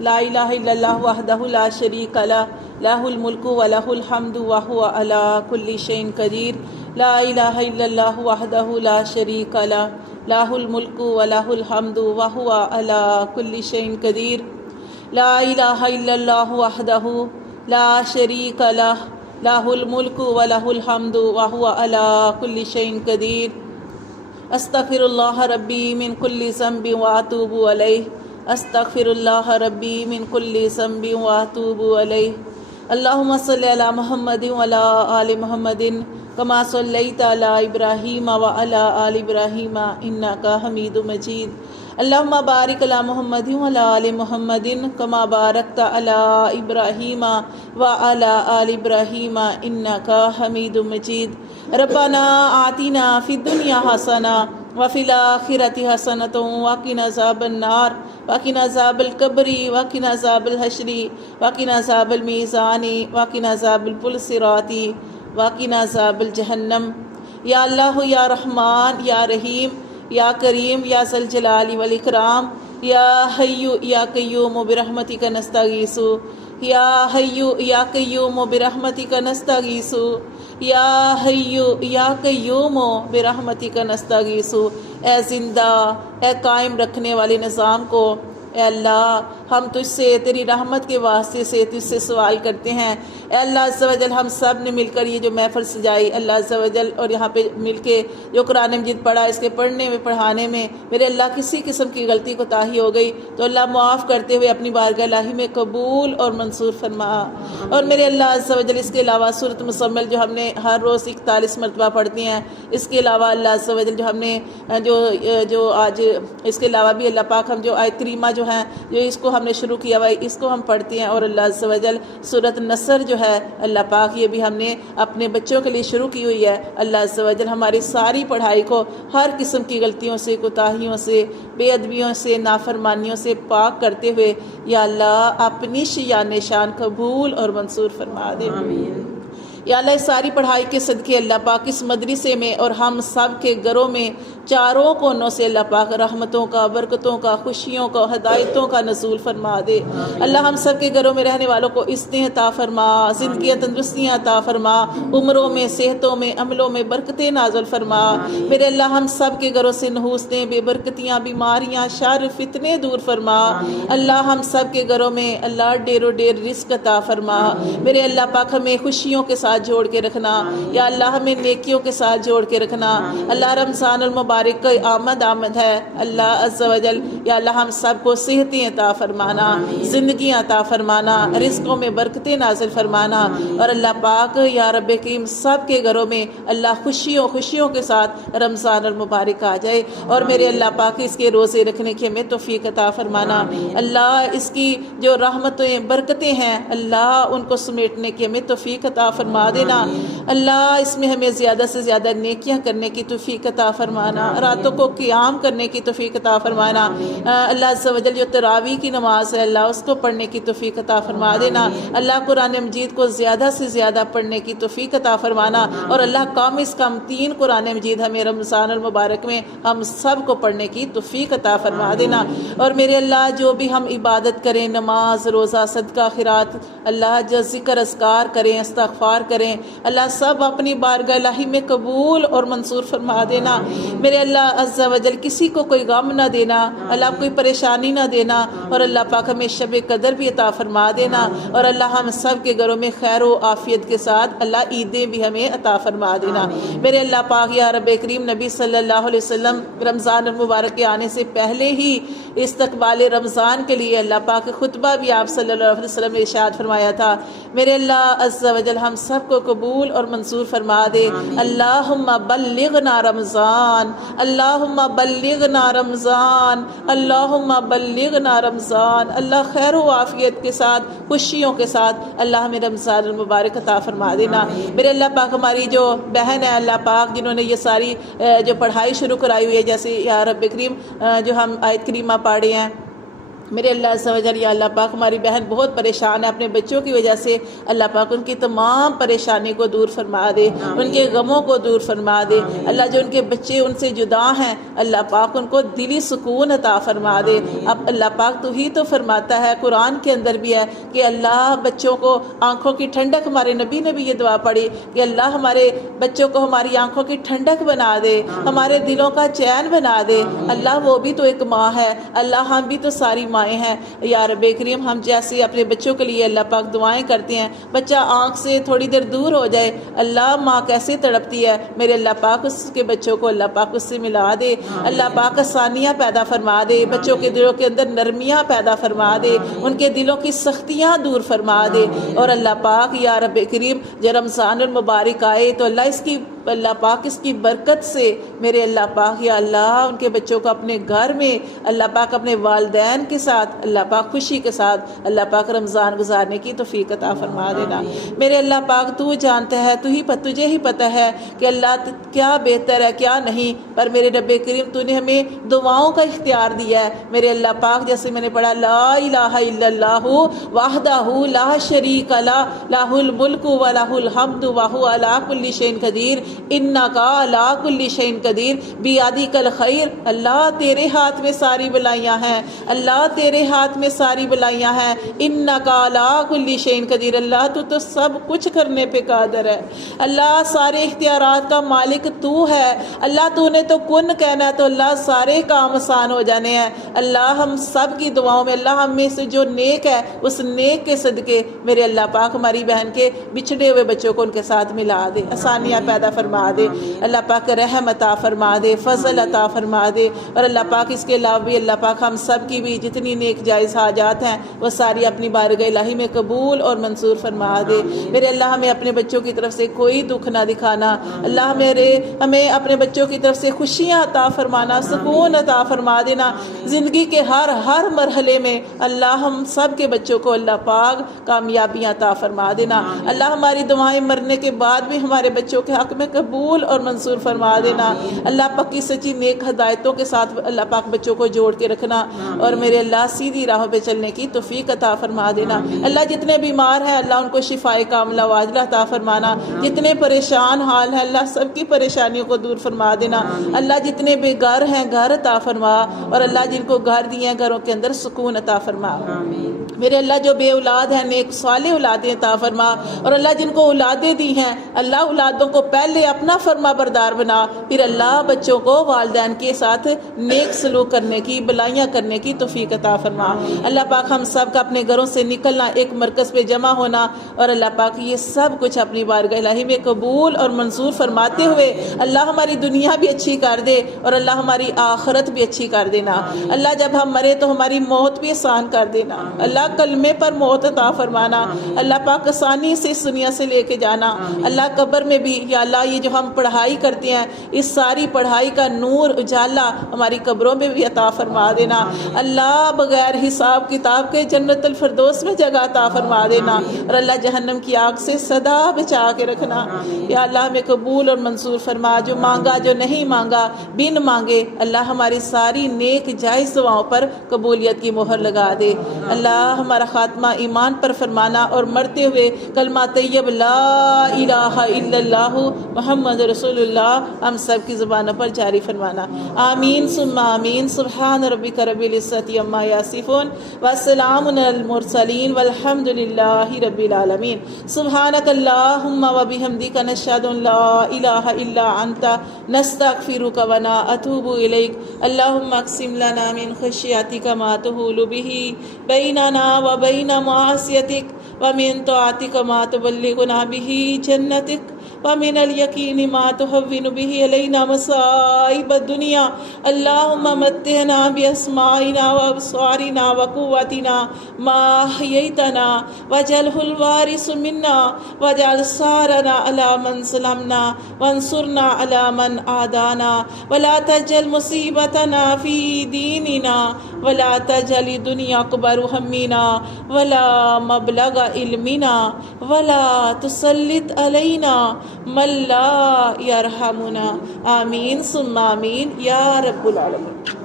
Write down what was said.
لا الہ الا اللہ وحدہ لا شریک لہ لہ الملک ولہ الحمد وہو علی کل شیء قدیر لا الہ الا اللہ وحدہ لا شریک لہ لہ الملک ولہ الحمد وہو علی کل شیء قدیر لا الہ الا اللہ وحدہ لا شریک لہ لہ الملک ولہ الحمد وہو علی کل شیء قدیر استغفر اللہ ربی من کل ذنب واتوب الیہ استغفر اللہ ربی من کل ذنب واتوب الیہ اللہم صلی علی محمد وعلی آل محمد کما صلیت علی ابراہیم وعلی آل ابراہیم انک حمید مجید اللہم بارک علی محمد وعلی آل محمد کما بارکت علی ابراہیم وعلی آل ابراہیم انک حمید مجید ربنا آتنا فی الدنیا حسنہ وفی الآخرۃ حسنۃ وقنا عذاب النار وقنا عذاب القبر وقنا عذاب الحشر وقنا عذاب المیزان وقنا عذاب الصراط وقنا عذاب الجہنم یا اللہ یا رحمان یا رحیم یا کریم یا ذی الجلال والاکرام یا حی یا قیوم برحمتک نستغیث یا حی یا قیوم برحمتک نستغیث یا حی یا قیوم برحمتک نستغیث اے زندہ اے قائم رکھنے والے نظام کو، اے اللہ ہم تجھ سے تیری رحمت کے واسطے سے تجھ سے سوال کرتے ہیں۔ اے اللہ عز و جل ہم سب نے مل کر یہ جو محفل سجائی اللہ عز و جل، اور یہاں پہ مل کے جو قرآن مجید پڑھا، اس کے پڑھنے میں پڑھانے میں میرے اللہ کسی قسم کی غلطی کوتاہی ہو گئی تو اللہ معاف کرتے ہوئے اپنی بارگاہ الہی میں قبول اور منصور فرما۔ اور میرے اللہ عز و جل اس کے علاوہ سورۃ مزمل جو ہم نے ہر روز 41 مرتبہ پڑھتی ہیں، اس کے علاوہ اللہ عز و جل جو ہم نے جو آج اس کے علاوہ بھی اللہ پاک ہم جو آیت کریمہ جو ہیں جو اس کو ہم نے شروع کیا ہوا ہے اس کو ہم پڑھتے ہیں، اور اللہ عز و جل سورۃ النصر جو ہے اللہ پاک یہ بھی ہم نے اپنے بچوں کے لیے شروع کی ہوئی ہے۔ اللہ عز و جل ہماری ساری پڑھائی کو ہر قسم کی غلطیوں سے، کوتاہیوں سے، بے ادبیوں سے، نافرمانیوں سے پاک کرتے ہوئے یا اللہ اپنی شان شان قبول اور منصور فرما دے۔ آمین۔ یا اللہ اس ساری پڑھائی کے صدقے اللہ پاک اس مدرسے میں اور ہم سب کے گھروں میں چاروں کونوں سے اللہ پاک رحمتوں کا، برکتوں کا، خوشیوں کا، ہدایتوں کا نزول فرما دے۔ اللہ ہم سب کے گھروں میں رہنے والوں کو عزتیں عطا فرما، زندگیاں تندرستیاں عطا فرما، عمروں میں، صحتوں میں، عملوں میں برکتیں نازل فرما۔ میرے اللہ ہم سب کے گھروں سے نحوستیں، بے برکتیاں، بیماریاں، شر، فتنے دور فرما۔ اللہ ہم سب کے گھروں میں اللہ ڈیر و ڈیر رزق عطا فرما۔ میرے اللہ پاک ہمیں خوشیوں کے ساتھ جوڑ کے رکھنا، یا اللہ ہمیں نیکیوں کے ساتھ جوڑ کے رکھنا۔ اللہ رمضان المبارک کا آمد ہے اللہ عز و جل، یا اللہ ہم سب کو صحتیں عطا فرمانا، زندگیاں عطا فرمانا، رزقوں میں برکتیں نازل فرمانا، اور اللہ پاک یا رب کریم سب کے گھروں میں اللہ خوشیوں کے ساتھ رمضان المبارک آ جائے، اور میرے اللہ پاک اس کے روزے رکھنے کی ہمیں توفیق عطا فرمانا۔ اللہ اس کی جو رحمتیں برکتیں ہیں اللہ ان کو سمیٹنے کی ہمیں توفیق عطا فرما دینا۔ اللہ اس میں ہمیں زیادہ سے زیادہ نیکیاں کرنے کی توفیق عطا فرمانا، راتوں کو قیام کرنے کی توفیق عطا فرمانا۔ اللہ عز و جل جو تراویح کی نماز ہے اللہ اس کو پڑھنے کی توفیق عطا فرما دینا۔ اللہ قرآن مجید کو زیادہ سے زیادہ پڑھنے کی توفیق عطا فرمانا، اور اللہ کم از کم 3 قرآن مجید ہمیں رمضان المبارک میں ہم سب کو پڑھنے کی توفیق عطا فرما دینا۔ اور میرے اللہ جو بھی ہم عبادت کریں، نماز، روزہ، صدقہ، خیرات، اللہ جو ذکر اذکار کریں، استغفار کریں، اللہ سب اپنی بارگاہ الہی میں قبول اور منصور فرما دینا۔ میرے اللہ عز و جل کسی کو کوئی غم نہ دینا، اللہ کوئی پریشانی نہ دینا، اور اللہ پاک ہمیں شب قدر بھی عطا فرما دینا، اور اللہ ہم سب کے گھروں میں خیر و عافیت کے ساتھ اللہ عیدیں بھی ہمیں عطا فرما دینا۔ میرے اللہ پاک یا رب کریم نبی صلی اللہ علیہ وسلم رمضان المبارک کے آنے سے پہلے ہی استقبال رمضان کے لیے اللہ پاک خطبہ بھی آپ صلی اللہ علیہ وسلم نے ارشاد فرمایا تھا۔ میرے اللہ عز و جل ہم سب کو قبول اور منصور فرما دے۔ اللہم بلغنا رمضان، اللہم بلغنا رمضان، اللہم بلغنا رمضان۔ اللہ خیر و عافیت کے ساتھ، خوشیوں کے ساتھ اللہ ہمیں رمضان المبارک عطا فرما دینا۔ میرے اللہ پاک ہماری جو بہن ہے اللہ پاک جنہوں نے یہ ساری جو پڑھائی شروع کرائی ہوئی ہے، جیسے یا رب کریم جو ہم آیت کریمہ پڑھے ہیں میرے اللہ عز و جل، یا اللہ پاک ہماری بہن بہت پریشان ہے اپنے بچوں کی وجہ سے، اللہ پاک ان کی تمام پریشانی کو دور فرما دے، ان کے غموں کو دور فرما دے۔ اللہ جو ان کے بچے ان سے جدا ہیں، اللہ پاک ان کو دلی سکون عطا فرما دے۔ اب اللہ پاک تو ہی تو فرماتا ہے، قرآن کے اندر بھی ہے کہ اللہ بچوں کو آنکھوں کی ٹھنڈک، ہمارے نبی نے بھی یہ دعا پڑھی کہ اللہ ہمارے بچوں کو ہماری آنکھوں کی ٹھنڈک بنا دے، ہمارے دلوں کا چین بنا دے۔ اللہ وہ بھی تو ایک ماں ہے، اللہ ہم بھی تو ساری مائیں ہیں۔ یا رب کریم، ہم جیسے اپنے بچوں کے لیے اللہ پاک دعائیں کرتے ہیں، بچہ آنکھ سے تھوڑی دیر دور ہو جائے، اللہ ماں کیسے تڑپتی ہے، میرے اللہ پاک اس کے بچوں کو اللہ پاک اس سے ملا دے، اللہ پاک آسانیاں پیدا فرما دے، بچوں کے دلوں کے اندر نرمیاں پیدا فرما دے، ان کے دلوں کی سختیاں دور فرما دے۔ اور اللہ پاک یا رب کریم، جب رمضان المبارک آئے تو اللہ پاک اس کی برکت سے میرے اللہ پاک یا اللہ ان کے بچوں کو اپنے گھر میں اللہ پاک اپنے والدین کے ساتھ اللہ پاک خوشی کے ساتھ اللہ پاک رمضان گزارنے کی توفیق عطا فرما دینا۔ میرے اللہ پاک تو جانتا ہے، تجھے ہی پتہ ہے کہ اللہ کیا بہتر ہے کیا نہیں، پر میرے رب کریم تو نے ہمیں دعاؤں کا اختیار دیا ہے۔ میرے اللہ پاک جیسے میں نے پڑھا، لا الہ الا اللہ وحدہ لا شریک لہ لہ الملک و لہ الحمد وہو علی کل شیء قدیر انک علی کل شیء قدیر بیدک الخیر۔ اللہ تیرے ہاتھ میں ساری بلائیاں ہیں، اللہ تیرے ہاتھ میں ساری بلائیاں ہیں، انک علی کل شیء قدیر، اللہ تو سب کچھ کرنے پہ قادر ہے، اللہ سارے اختیارات کا مالک تو ہے، اللہ تو نے تو کن کہنا ہے تو اللہ سارے کام آسان ہو جانے ہیں۔ اللہ ہم سب کی دعاؤں میں اللہ ہم میں سے جو نیک ہے اس نیک کے صدقے میرے اللہ پاک ہماری بہن کے بچھڑے ہوئے بچوں کو ان کے ساتھ ملا دے، آسانیاں پیدا فرما دے، اللہ پاک رحم عطا فرما دے، فضل عطا فرما دے۔ اور اللہ پاک اس کے علاوہ بھی اللہ پاک ہم سب کی بھی جتنی نیک جائز حاجات ہیں وہ ساری اپنی بارگاہ الہی میں قبول اور منظور فرما دے۔ میرے اللہ ہمیں اپنے بچوں کی طرف سے کوئی دکھ نہ دکھانا، اللہ ہمیں اپنے بچوں کی طرف سے خوشیاں عطا فرمانا، سکون عطا فرما دینا زندگی کے ہر مرحلے میں۔ اللہ ہم سب کے بچوں کو اللہ پاک کامیابیاں عطا فرما دینا، اللہ ہماری دعائیں مرنے کے بعد بھی ہمارے بچوں کے حق میں قبول اور منظور فرما دینا۔ اللہ پکی سچی نیک ہدایتوں کے ساتھ اللہ پاک بچوں کو جوڑ کے رکھنا، اور میرے اللہ سیدھی راہوں پہ چلنے کی توفیق عطا فرما دینا۔ اللہ جتنے بیمار ہیں اللہ ان کو شفائے کاملہ واجلہ عطا فرمانا، جتنے پریشان حال ہیں اللہ سب کی پریشانیوں کو دور فرما دینا۔ اللہ جتنے بے گھر ہیں گھر عطا فرما، اور اللہ جن کو گھر دیے ہیں گھروں کے اندر سکون عطا فرما۔ میرے اللہ جو بے اولاد ہیں نیک صالح اولادیں عطا فرما، اور اللہ جن کو اولادیں دی ہیں اللہ اولادوں کو پہلے اپنا فرما بردار بنا، پھر اللہ بچوں کو والدین کے ساتھ نیک سلوک کرنے کی، بلائیاں کرنے کی توفیق عطا فرما۔ اللہ پاک ہم سب کا اپنے گھروں سے نکلنا، ایک مرکز پہ جمع ہونا، اور اللہ پاک یہ سب کچھ اپنی بارگاہ الہی میں قبول اور منظور فرماتے ہوئے اللہ ہماری دنیا بھی اچھی کر دے اور اللہ ہماری آخرت بھی اچھی کر دینا۔ اللہ جب ہم مرے تو ہماری موت بھی آسان کر دینا، اللہ کلمے پر موت عطا فرمانا، اللہ پاک آسانی سے اس دنیا سے لے کے جانا۔ اللہ قبر میں بھی یا اللہ یہ جو ہم پڑھائی کرتے ہیں اس ساری پڑھائی کا نور اجالا ہماری قبروں میں بھی عطا فرما دینا۔ اللہ بغیر حساب کتاب کے جنت الفردوس میں جگہ عطا فرما دینا، اور اللہ جہنم کی آگ سے سدا بچا کے رکھنا۔ یا اللہ ہمیں قبول اور منظور فرما، جو مانگا جو نہیں مانگا بن مانگے اللہ ہماری ساری نیک جائز دعاؤں پر قبولیت کی مہر لگا دے۔ اللہ ہمارا خاتمہ ایمان پر فرمانا، اور مرتے ہوئے کلمہ طیب لا الہ الا اللہ محمد رسول اللہ ہم سب کی زبانوں پر جاری فرمانا۔ آمین ثم آمین۔ سبحان ربک رب العزت عما یصفون وسلام علی المرسلین والحمد للہ رب العالمین۔ سبحانک اللہم وبحمدک نشہد ان لا الہ الا انت نستغفرک ونتوب الیک۔ اللہم اقسم لنا من خشیتک ما تحول به بیننا وبین معصیتک ومن طاعتک ما تبلغنا به جنتک ومن الیقین ما تهون به علینا مصائب الدنیا۔ اللہم متعنا باسماعنا وابصارنا وقوتنا ما احییتنا واجعلہ الوارث منا واجعل ثارنا علی من ظلمنا وانصرنا علی من عادانا ولا تجعل مصیبتنا فی دیننا ولا تجعل الدنیا اکبر ہمنا ولا مبلغ علمنا ولا تسلط علینا من لا یرحمنا۔ آمین ثم آمین یا رب العالمین۔